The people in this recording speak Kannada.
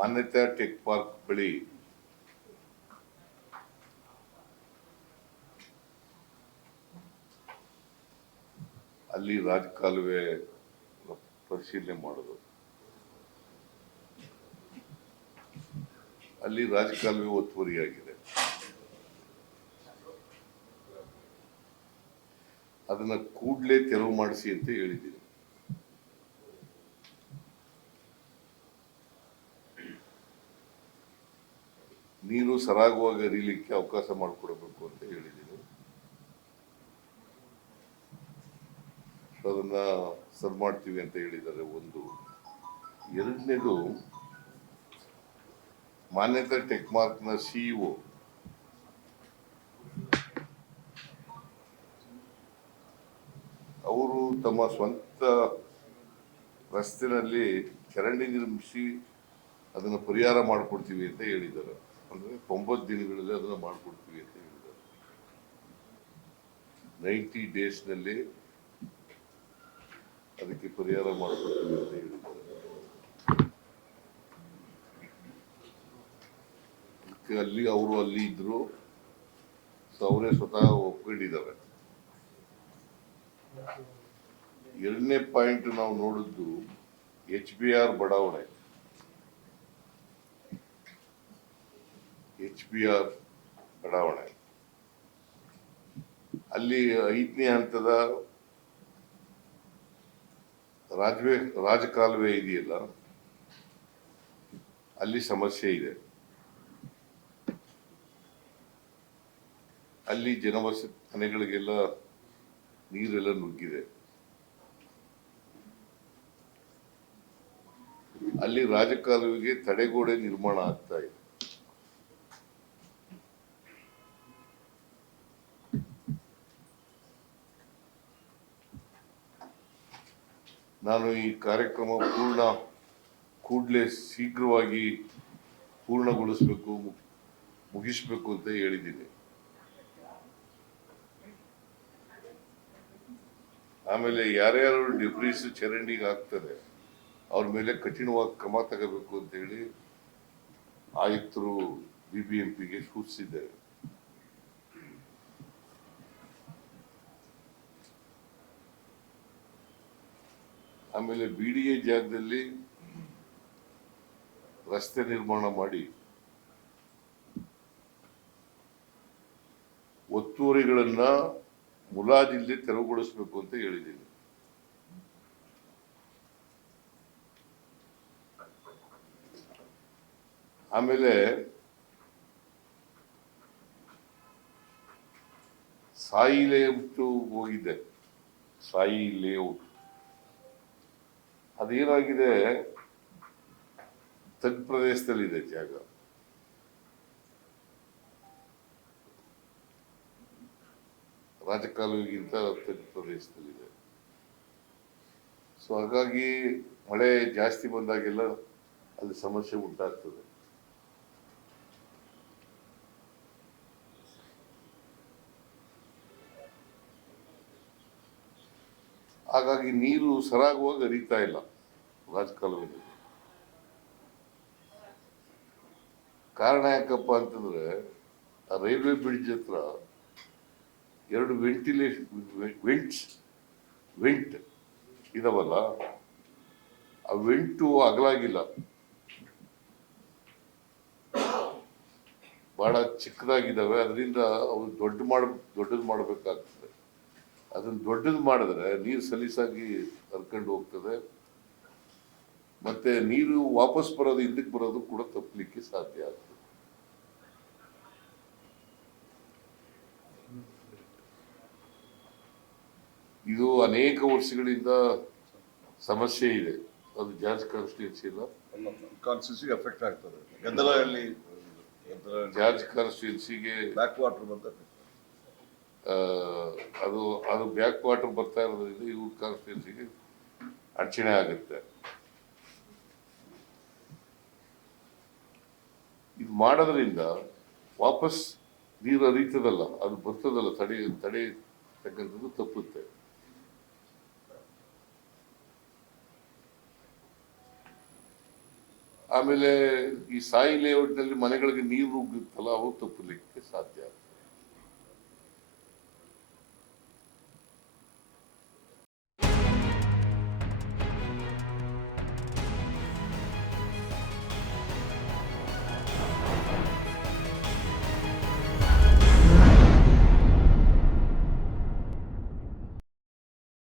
ಮಾನ್ಯತಾ ಟೆಕ್ ಪಾರ್ಕ್ ಬಳಿ ಅಲ್ಲಿ ರಾಜಕಾಲುವೆ ಪರಿಶೀಲನೆ ಮಾಡೋದು. ಅಲ್ಲಿ ರಾಜಕಾಲುವೆ ಒತ್ತುವರಿಯಾಗಿದೆ. ಅದನ್ನ ಕೂಡಲೇ ತೆರವು ಮಾಡಿಸಿ ಅಂತ ಹೇಳಿದ್ದೀನಿ. ನೀರು ಸರಾಗವಾಗಿ ಹರಿಲಿಕ್ಕೆ ಅವಕಾಶ ಮಾಡಿಕೊಡಬೇಕು ಅಂತ ಹೇಳಿದ್ದೀನಿ. ಅದನ್ನ ಸರ್ ಮಾಡ್ತೀವಿ ಅಂತ ಹೇಳಿದ್ದಾರೆ. ಒಂದು ಎರಡನೇದು, ಮಾನ್ಯತಾ ಟೆಕ್ ಮಾರ್ಕ್ ನ ಸಿಇಒ ಅವರು ತಮ್ಮ ಸ್ವಂತ ರಸ್ತೆನಲ್ಲಿ ಚರಂಡಿ ನಿರ್ಮಿಸಿ ಅದನ್ನು ಪರಿಹಾರ ಮಾಡಿಕೊಡ್ತೀವಿ ಅಂತ ಹೇಳಿದ್ದಾರೆ. ಅಂದ್ರೆ 90 ದಿನಗಳಲ್ಲಿ ಅದನ್ನ ಮಾಡಿಕೊಡ್ತೀವಿ ಅಂತ ಹೇಳಿದ್ದಾರೆ. 90 ಡೇಸ್ನಲ್ಲಿ ಅದಕ್ಕೆ ಪರಿಹಾರ ಮಾಡಿಕೊಡ್ತೀವಿ ಅಂತ ಹೇಳಿದ್ದಾರೆ. ಅಲ್ಲಿ ಅವರು ಅಲ್ಲಿ ಇದ್ರು, ಸೊ ಅವರೇ ಸ್ವತಃ ಒಪ್ಕೊಂಡಿದ್ದಾರೆ. ಎರಡನೇ ಪಾಯಿಂಟ್ ನಾವು ನೋಡಿದ್ದು HBR ಬಡಾವಣೆ. HBR ಬಡಾವಣೆ ಅಲ್ಲಿ 5ನೇ ಹಂತದ ರಾಜಕಾಲುವೆ ಇದೆಯಲ್ಲ, ಅಲ್ಲಿ ಸಮಸ್ಯೆ ಇದೆ. ಅಲ್ಲಿ ಜನವಸತಿ ಮನೆಗಳಿಗೆಲ್ಲ ನೀರೆಲ್ಲ ನುಗ್ಗಿದೆ. ಅಲ್ಲಿ ರಾಜಕಾಲುವೆಗೆ ತಡೆಗೋಡೆ ನಿರ್ಮಾಣ ಆಗ್ತಾ ಇದೆ. ನಾನು ಈ ಕಾರ್ಯಕ್ರಮ ಕೂಡಲೇ ಶೀಘ್ರವಾಗಿ ಪೂರ್ಣಗೊಳಿಸಬೇಕು, ಮುಗಿಸ್ಬೇಕು ಅಂತ ಹೇಳಿದ್ದೀನಿ. ಆಮೇಲೆ ಯಾರ್ಯಾರು ಡಿಬ್ರೀಸ್ ಚರಂಡಿಗೆ ಹಾಕ್ತಾರೆ ಅವ್ರ ಮೇಲೆ ಕಠಿಣವಾಗಿ ಕ್ರಮ ತಗೋಬೇಕು ಅಂತ ಹೇಳಿ ಆಯುಕ್ತರು BBMPಗೆ ಸೂಚಿಸಿದ್ದಾರೆ. ಆಮೇಲೆ BDA ಜಾಗದಲ್ಲಿ ರಸ್ತೆ ನಿರ್ಮಾಣ ಮಾಡಿ ಒತ್ತುವರಿಗಳನ್ನ ಮುಲಾಜಿಲ್ಲದೆ ತೆರವುಗೊಳಿಸಬೇಕು ಅಂತ ಹೇಳಿದ್ದೀನಿ. ಆಮೇಲೆ ಸಾಯಿ ಲೇಔಟ್ ಹೋಗಿದ್ದೆ. ಸಾಯಿ ಲೇಔಟ್ ಅದೇನಾಗಿದೆ, ತಗ್ಗು ಪ್ರದೇಶದಲ್ಲಿದೆ ಜಾಗ. ರಾಜಕಾಲುವೆಗಿಂತ ತಗ್ಗು ಪ್ರದೇಶದಲ್ಲಿದೆ. ಸೊ ಹಾಗಾಗಿ ಮಳೆ ಜಾಸ್ತಿ ಬಂದಾಗೆಲ್ಲ ಅಲ್ಲಿ ಸಮಸ್ಯೆ ಉಂಟಾಗ್ತದೆ. ಹಾಗಾಗಿ ನೀರು ಸರಾಗವಾಗಿ ಹರಿತಾ ಇಲ್ಲ ರಾಜಕಾಲುವೆಯಲ್ಲಿ. ಕಾರಣ ಯಾಕಪ್ಪ ಅಂತಂದ್ರೆ, ಆ ರೈಲ್ವೆ ಬ್ರಿಡ್ಜ್ ಹತ್ರ 2 ವೆಂಟ್ ಇದಾವಲ್ಲ, ಆ ವೆಂಟು ಅಗಲಾಗಿಲ್ಲ, ಬಹಳ ಚಿಕ್ಕದಾಗಿದ್ದಾವೆ. ಅದರಿಂದ ಅವು ದೊಡ್ಡದು ಮಾಡಬೇಕಾಗ್ತದೆ. ಅದನ್ನ ದೊಡ್ಡದು ಮಾಡಿದ್ರೆ ನೀರು ಸಲೀಸಾಗಿ ಹರ್ಕೊಂಡು ಹೋಗ್ತದೆ. ಮತ್ತೆ ನೀರು ವಾಪಸ್ ಬರೋದು, ಹಿಂದಕ್ಕೆ ಬರೋದು ಕೂಡ ತಪ್ಪಲಿಕ್ಕೆ ಸಾಧ್ಯ ಆಗ್ತದೆ. ಇದು ಅನೇಕ ವರ್ಷಗಳಿಂದ ಸಮಸ್ಯೆ ಇದೆ. ಅದು ಜಾರ್ಜ್ ಕಾನ್ಸ್ಟಿಟ್ಯೂನ್ಸಿ ಇಲ್ಲ, ಕಾನ್ಸ್ಟಿಟ್ಯೂನ್ಸಿಗೆ ಎಫೆಕ್ಟ್ ಆಗ್ತದೆ. ಗದ್ದಲದಲ್ಲಿ ಜಾರ್ಜ್ ಕಾನ್ಸ್ಟಿಟ್ಯೂನ್ಸಿಗೆ ಬ್ಯಾಕ್ ವಾಟರ್ ಬಂದ ಅದು ಬ್ಯಾಕ್ ವಾಟರ್ ಬರ್ತಾ ಇರೋದ್ರಿಂದ ಇವ್ರ ಕಾನ್ಸ್ಟಿಟ್ಯೂನ್ಸಿಗೆ ಅಡಚಣೆ ಆಗುತ್ತೆ. ಇದು ಮಾಡೋದ್ರಿಂದ ವಾಪಸ್ ನೀರು ಹರಿತದಲ್ಲ, ಅದು ಬರ್ತದಲ್ಲ, ತಡೆಯತಕ್ಕಂಥದ್ದು ತಪ್ಪುತ್ತೆ. ಆಮೇಲೆ ಈ ಸಾಯಿ ಲೇಔಟ್ನಲ್ಲಿ ಮನೆಗಳಿಗೆ ನೀರು ನುಗ್ಗುತ್ತಲ್ಲ ಅವು ತಪ್ಪಲಿಕ್ಕೆ ಸಾಧ್ಯ.